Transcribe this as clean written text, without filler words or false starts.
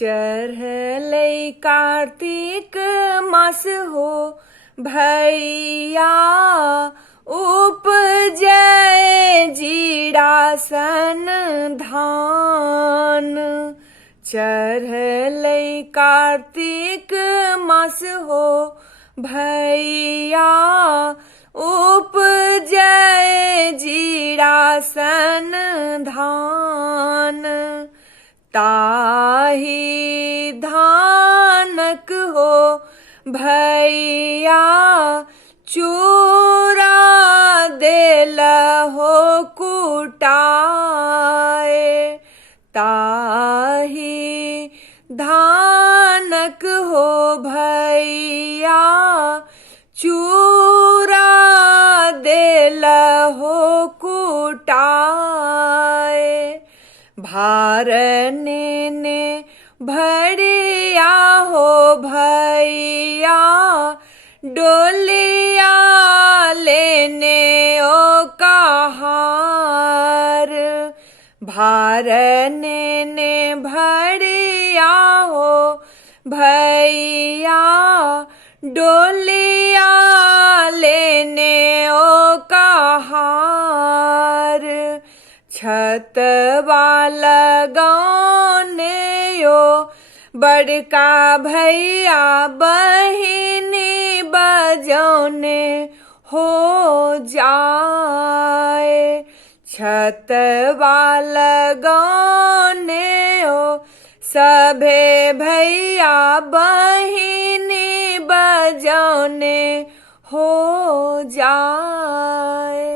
चढ़लै कार्तिक मास हो भैया, उपजै जीरासन धान। चढ़लै कार्तिक मास हो भैया, उपजै जीरासन धान। ताहि धानक हो भैया, चूड़ा देलहो कुटाए। ताहि धानक हो भैया, चूड़ा देलहो कुटाए। भारने ने भरिया हो भैया, डोलिया लेने ओ कहार। भारने ने भरिया हो भैया, डोलिया लेने ओ कहार। छतवा लगौने यो बड़का भैया, बहिनी बजौने हो जाए। छतवा लगौने हो सभे भैया, बहिनी बजौने हो जाए।